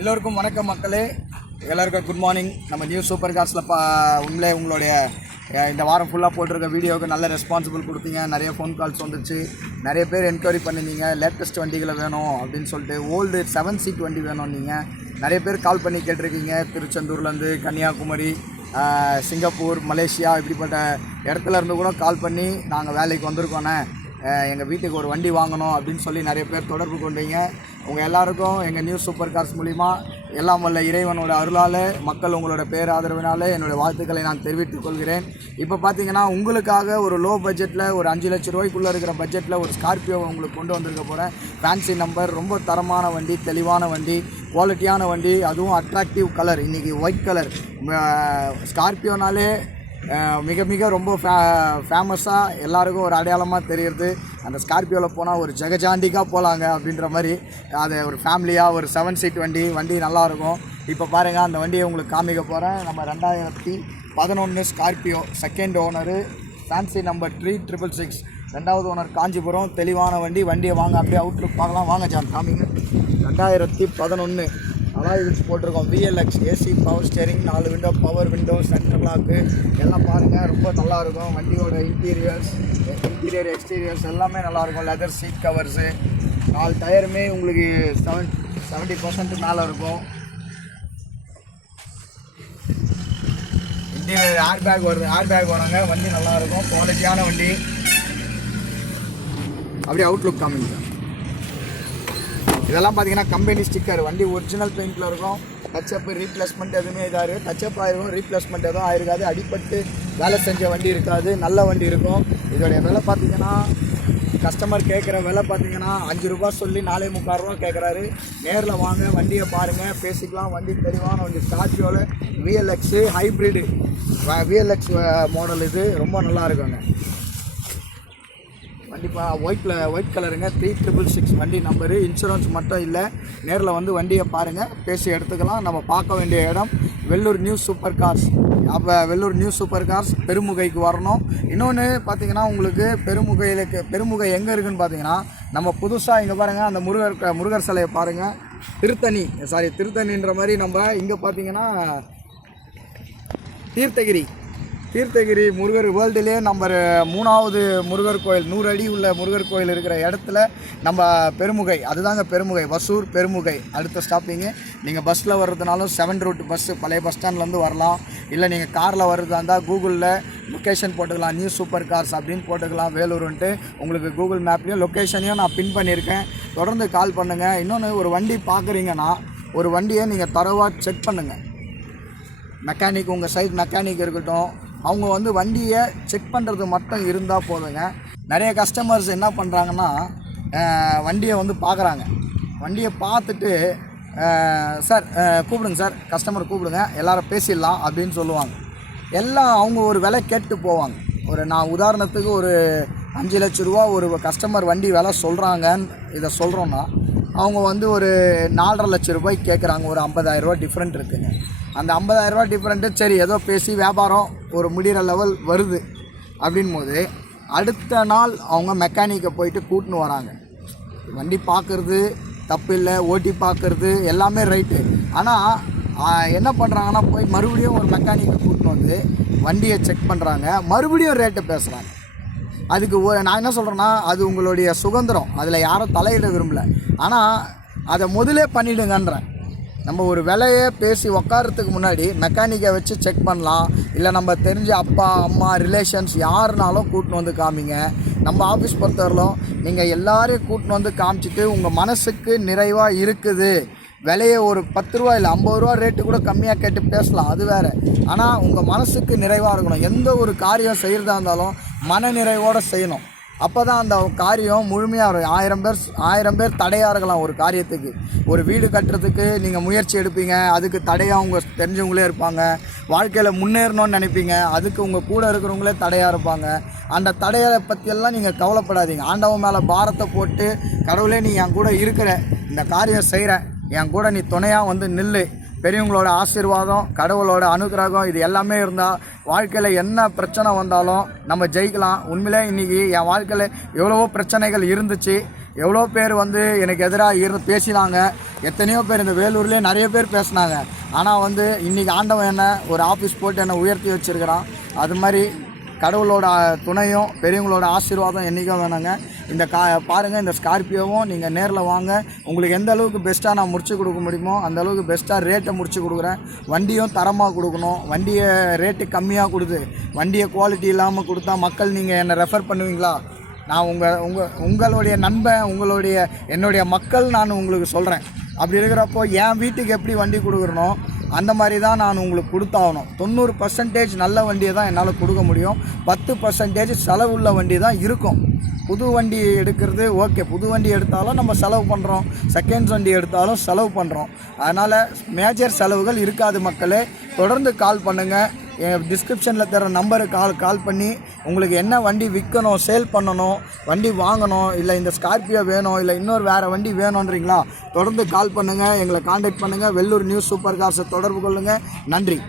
எல்லோருக்கும் வணக்கம் மக்களே, எல்லாருக்கும் குட் மார்னிங். நம்ம நியூ சூப்பர் கார்ஸில் உண்மையிலே உங்களுடைய இந்த வாரம் ஃபுல்லாக போட்டிருக்க வீடியோவுக்கு நல்ல ரெஸ்பான்சிபிள் கொடுத்தீங்க. நிறைய ஃபோன் கால்ஸ் வந்துச்சு, நிறைய பேர் என்கொயரி பண்ணியிருந்தீங்க. லேட்டஸ்ட் வண்டிகளை வேணும் அப்படின்னு சொல்லிட்டு, ஓல்டு 7 சீட் வண்டி வேணும். நீங்கள் நிறைய பேர் கால் பண்ணி கேட்டிருக்கீங்க. திருச்செந்தூர்லேருந்து, கன்னியாகுமரி, சிங்கப்பூர், மலேசியா, இப்படிப்பட்ட இடத்துல இருந்து கூட கால் பண்ணி நாங்கள் வேலைக்கு வந்திருக்கோண்ணே, எங்கள் வீட்டுக்கு ஒரு வண்டி வாங்கணும் அப்படின்னு சொல்லி நிறைய பேர் தொடர்பு கொண்டீங்க. உங்கள் எல்லாருக்கும் எங்கள் நியூ சூப்பர் கார்ஸ் மூலிமா எல்லாம் வல்ல இறைவனோட அருளால், மக்கள் உங்களோட பேராதரவினால என்னுடைய வாழ்த்துக்களை நான் தெரிவித்துக் கொள்கிறேன். இப்போ பார்த்தீங்கன்னா உங்களுக்காக ஒரு லோ பட்ஜெட்டில், ஒரு 5 லட்ச ரூபாய்க்குள்ளே இருக்கிற பட்ஜெட்டில் ஒரு ஸ்கார்பியோ உங்களுக்கு கொண்டு வந்திருக்க போகிறேன். ஃபேன்சி நம்பர், ரொம்ப தரமான வண்டி, தெளிவான வண்டி, குவாலிட்டியான வண்டி, அதுவும் அட்ராக்டிவ் கலர். இன்றைக்கி ஒயிட் கலர் ஸ்கார்பியோனாலே மிக மிக ரொம்ப ஃபேமஸாக எல்லாருக்கும் ஒரு அடையாளமாக தெரியுது. அந்த ஸ்கார்பியோவில் போனால் ஒரு ஜெகஜாண்டிக்காக போகலாங்க அப்படின்ற மாதிரி. அது ஒரு ஃபேமிலியாக ஒரு 7 சீட் வண்டி நல்லாயிருக்கும். இப்போ பாருங்கள், அந்த வண்டியை உங்களுக்கு காமிக்க போகிறேன். நம்ம 2011 Scorpio, second owner, fancy number 3666, 2வது ஓனர் காஞ்சிபுரம். தெளிவான வண்டியை வாங்க, அப்படியே அவுட்லுக் பார்க்கலாம். வாங்க ஜான், காமிங்க. 2011 அலாய் வீல்ஸ் போட்டிருக்கோம். VLX AC, power steering, 4 window, power window, centre lock எல்லாம் பாருங்கள், ரொம்ப நல்லாயிருக்கும். வண்டியோட இன்டீரியர் எக்ஸ்டீரியர்ஸ் எல்லாமே நல்லாயிருக்கும். லெதர் சீட் கவர்ஸு, 4 டயருமே உங்களுக்கு 70% மேலே இருக்கும். இன்டீரியர் ஏர் பேக் வராங்க. வண்டி நல்லாயிருக்கும், குவாலிட்டியான வண்டி. அப்படியே அவுட்லுக் காமிங்க. இதெல்லாம் பார்த்தீங்கன்னா கம்பெனி ஸ்டிக்கர். வண்டி ஒரிஜினல் பெயிண்டில் இருக்கும். டச்சப்பு, ரீப்ளேஸ்மெண்ட் எதுவுமே இதாக இருக்குது. டச்சப் ஆகிருக்கும், ரீப்ளேஸ்மெண்ட் எதுவும் ஆயிருக்காது. அடிப்பட்டு வேலை செஞ்ச வண்டி இருக்காது, நல்ல வண்டி இருக்கும். இதோடைய விலை பார்த்தீங்கன்னா, கஸ்டமர் கேட்குற விலை பார்த்தீங்கன்னா 5 ரூபா சொல்லி 4.25 ரூபா கேட்குறாரு. நேரில் வாங்க, வண்டியை பாருங்கள், பேசிக்கலாம். வண்டி தெளிவான வண்டி. ஸ்கார்பியோவில் VLX ஹைப்ரிடு, VLX மாடல். இது ரொம்ப நல்லா இருக்குங்க. கண்டிப்பாக ஒயிட் கலருங்க. 3666 வண்டி நம்பரு. இன்சூரன்ஸ் மட்டும் இல்லை. நேரில் வந்து வண்டியை பாருங்கள், பேசி எடுத்துக்கலாம். நம்ம பார்க்க வேண்டிய இடம் வெள்ளூர் நியூ சூப்பர் கார்ஸ். அப்போ வெள்ளூர் நியூ சூப்பர் கார்ஸ் பெருமுகைக்கு வரணும். இன்னொன்று பார்த்தீங்கன்னா, உங்களுக்கு பெருமுகை எங்கே இருக்குதுன்னு பார்த்தீங்கன்னா, நம்ம புதுசாக இங்கே பாருங்கள், அந்த முருகர் சிலையை பாருங்கள். திருத்தணின்ற மாதிரி நம்ம இங்கே பார்த்தீங்கன்னா தீர்த்தகிரி முருகர் வேர்ல்டுலேயே நம்பர் 3வது முருகர் கோயில், 100 அடி உள்ள முருகர் கோயில் இருக்கிற இடத்துல நம்ம பெருமுகை, அதுதாங்க பெருமுகை, வசூர் பெருமுகை. அடுத்த ஸ்டாப்பிங்கு. நீங்கள் பஸ்ஸில் வர்றதுனாலும் 7 ரூட் பஸ்ஸு பழைய பஸ் ஸ்டாண்ட்லேருந்து வரலாம். இல்லை நீங்கள் காரில் வர்றதா இருந்தால் கூகுளில் லொக்கேஷன் போட்டுக்கலாம், நியூ சூப்பர் கார்ஸ் அப்படின்னு போட்டுக்கலாம், வேலூருன்ட்டு. உங்களுக்கு கூகுள் மேப்லேயும் லொக்கேஷனையும் நான் பின் பண்ணியிருக்கேன். தொடர்ந்து கால் பண்ணுங்கள். இன்னொன்று, ஒரு வண்டி பார்க்குறீங்கன்னா ஒரு வண்டியை நீங்கள் தரவாக செக் பண்ணுங்கள். மெக்கானிக், உங்கள் சைட் மெக்கானிக் இருக்கட்டும், அவங்க வந்து வண்டியை செக் பண்ணுறது மட்டும் இருந்தால் போதுங்க. நிறைய கஸ்டமர்ஸ் என்ன பண்ணுறாங்கன்னா, வண்டியை வந்து பார்க்குறாங்க. வண்டியை பார்த்துட்டு, சார் கூப்பிடுங்க சார், கஸ்டமர் கூப்பிடுங்க, எல்லோரும் பேசிடலாம் அப்படின்னு சொல்லுவாங்க. எல்லாம் அவங்க ஒரு விலை கேட்டு போவாங்க. நான் உதாரணத்துக்கு ஒரு 5 லட்ச ரூபா ஒரு கஸ்டமர் வண்டி விலை சொல்கிறாங்கன்னு இதை சொல்கிறோன்னா, அவங்க வந்து ஒரு 4.5 லட்ச ரூபாய்க்கு கேட்குறாங்க. ஒரு 50,000 ரூபா டிஃப்ரெண்ட் இருக்குதுங்க. அந்த 50,000 ரூபா டிஃப்ரெண்ட்டு சரி, ஏதோ பேசி வியாபாரம் ஒரு முடிகிற லெவல் வருது அப்படின் போது, அடுத்த நாள் அவங்க மெக்கானிக்கை போயிட்டு கூட்டின்னு வராங்க. வண்டி பார்க்குறது தப்பு இல்லை, ஓட்டி பார்க்குறது எல்லாமே ரைட்டு. ஆனால் என்ன பண்ணுறாங்கன்னா, போய் மறுபடியும் ஒரு மெக்கானிக்கை கூட்டின்னு வந்து வண்டியை செக் பண்ணுறாங்க, மறுபடியும் ரேட்டை பேசுகிறாங்க. அதுக்கு நான் என்ன சொல்கிறேன்னா, அது உங்களுடைய சுதந்திரம், அதில் யாரும் தலையிட விரும்பலை. ஆனால் அதை முதலே பண்ணிவிடுங்கன்றேன். நம்ம ஒரு விலையை பேசி உக்காரத்துக்கு முன்னாடி மெக்கானிக்கை வச்சு செக் பண்ணலாம். இல்லை நம்ம தெரிஞ்ச அப்பா அம்மா ரிலேஷன்ஸ் யாருனாலும் கூட்டின்னு வந்து காமிங்க. நம்ம ஆஃபீஸ் பொறுத்தவரையிலும் நீங்கள் எல்லாரையும் கூட்டின்னு வந்து காமிச்சிட்டு, உங்கள் மனசுக்கு நிறைவாக இருக்குது, விலையை ஒரு 10 ரூபா இல்லை 50 ரூபா ரேட்டு கூட கம்மியாக கேட்டு பேசலாம், அது வேறு. ஆனால் உங்கள் மனசுக்கு நிறைவாக இருக்கணும். எந்த ஒரு காரியம் செய்கிறதா இருந்தாலும் மன நிறைவோடு செய்யணும். அப்போ தான் அந்த காரியம் முழுமையாக வரும். 1000 பேர் தடையாக இருக்கலாம் ஒரு காரியத்துக்கு. ஒரு வீடு கட்டுறதுக்கு நீங்கள் முயற்சி எடுப்பீங்க, அதுக்கு தடையாக உங்கள் தெரிஞ்சவங்களே இருப்பாங்க. வாழ்க்கையில் முன்னேறணும்னு நினைப்பீங்க, அதுக்கு உங்கள் கூட இருக்கிறவங்களே தடையாக இருப்பாங்க. அந்த தடையை பற்றியெல்லாம் நீங்கள் கவலைப்படாதீங்க. ஆண்டவன் மேலே பாரத்தை போட்டு, கடவுளே நீ என் கூட இருக்கிற, இந்த காரியம் செய்கிறேன், என் கூட நீ துணையாக வந்து நில்லு. பெரியவங்களோட ஆசீர்வாதம், கடவுளோட அனுகிரகம், இது எல்லாமே இருந்தால் வாழ்க்கையில் என்ன பிரச்சனை வந்தாலும் நம்ம ஜெயிக்கலாம். உண்மையிலே இன்றைக்கி என் வாழ்க்கையில் எவ்வளவோ பிரச்சனைகள் இருந்துச்சு, எவ்வளோ பேர் வந்து எனக்கு எதிராக பேசினாங்க. எத்தனையோ பேர் இந்த வேலூர்லேயே நிறைய பேர் பேசினாங்க. ஆனால் வந்து இன்றைக்கி ஆண்டவன் என்ன ஒரு ஆஃபீஸ் போட்டு என்னை உயர்த்தி வச்சுருக்கிறான். அது மாதிரி கடவுளோட துணையும் பெரியவங்களோட ஆசீர்வாதம் என்றைக்கும் வேணுங்க. இந்த பாருங்கள், இந்த ஸ்கார்பியோவும் நீங்கள் நேரில் வாங்க. உங்களுக்கு எந்த அளவுக்கு பெஸ்ட்டாக நான் முடிச்சு கொடுக்க முடியுமோ அந்த அளவுக்கு பெஸ்ட்டாக ரேட்டை முடிச்சு கொடுக்குறேன். வண்டியும் தரமாக கொடுக்கணும். வண்டியை ரேட்டு கம்மியாக கொடுத்து வண்டியை குவாலிட்டி இல்லாமல் கொடுத்தா மக்கள் நீங்கள் என்னை ரெஃபர் பண்ணுவீங்களா? நான் உங்களுடைய நண்பன், என்னுடைய மக்கள் நான் உங்களுக்கு சொல்கிறேன். அப்படி இருக்கிறப்போ என் வீட்டுக்கு எப்படி வண்டி கொடுக்குறனோ அந்த மாதிரி தான் நான் உங்களுக்கு கொடுத்தாகணும். 90% நல்ல வண்டியை தான் என்னால் கொடுக்க முடியும். 10% செலவுள்ள வண்டி தான் இருக்கும். புது வண்டி எடுக்கிறது ஓகே, புது வண்டி எடுத்தாலும் நம்ம செலவு பண்ணுறோம், செகண்ட்ஸ் வண்டி எடுத்தாலும் செலவு பண்ணுறோம். அதனால் மேஜர் செலவுகள் இருக்காது. மக்களே தொடர்ந்து கால் பண்ணுங்கள். என் டிஸ்கிரிப்ஷனில் தர நம்பருக்கு கால் பண்ணி உங்களுக்கு என்ன வண்டி விற்கணும், சேல் பண்ணணும், வண்டி வாங்கணும், இல்லை இந்த ஸ்கார்பியோ வேணும், இல்லை இன்னொரு வேறு வண்டி வேணுன்றீங்களா, தொடர்ந்து கால் பண்ணுங்கள், எங்களை காண்டாக்ட் பண்ணுங்கள். வெள்ளூர் நியூஸ் சூப்பர் கார்ஸை தொடர்பு கொள்ளுங்கள். நன்றி.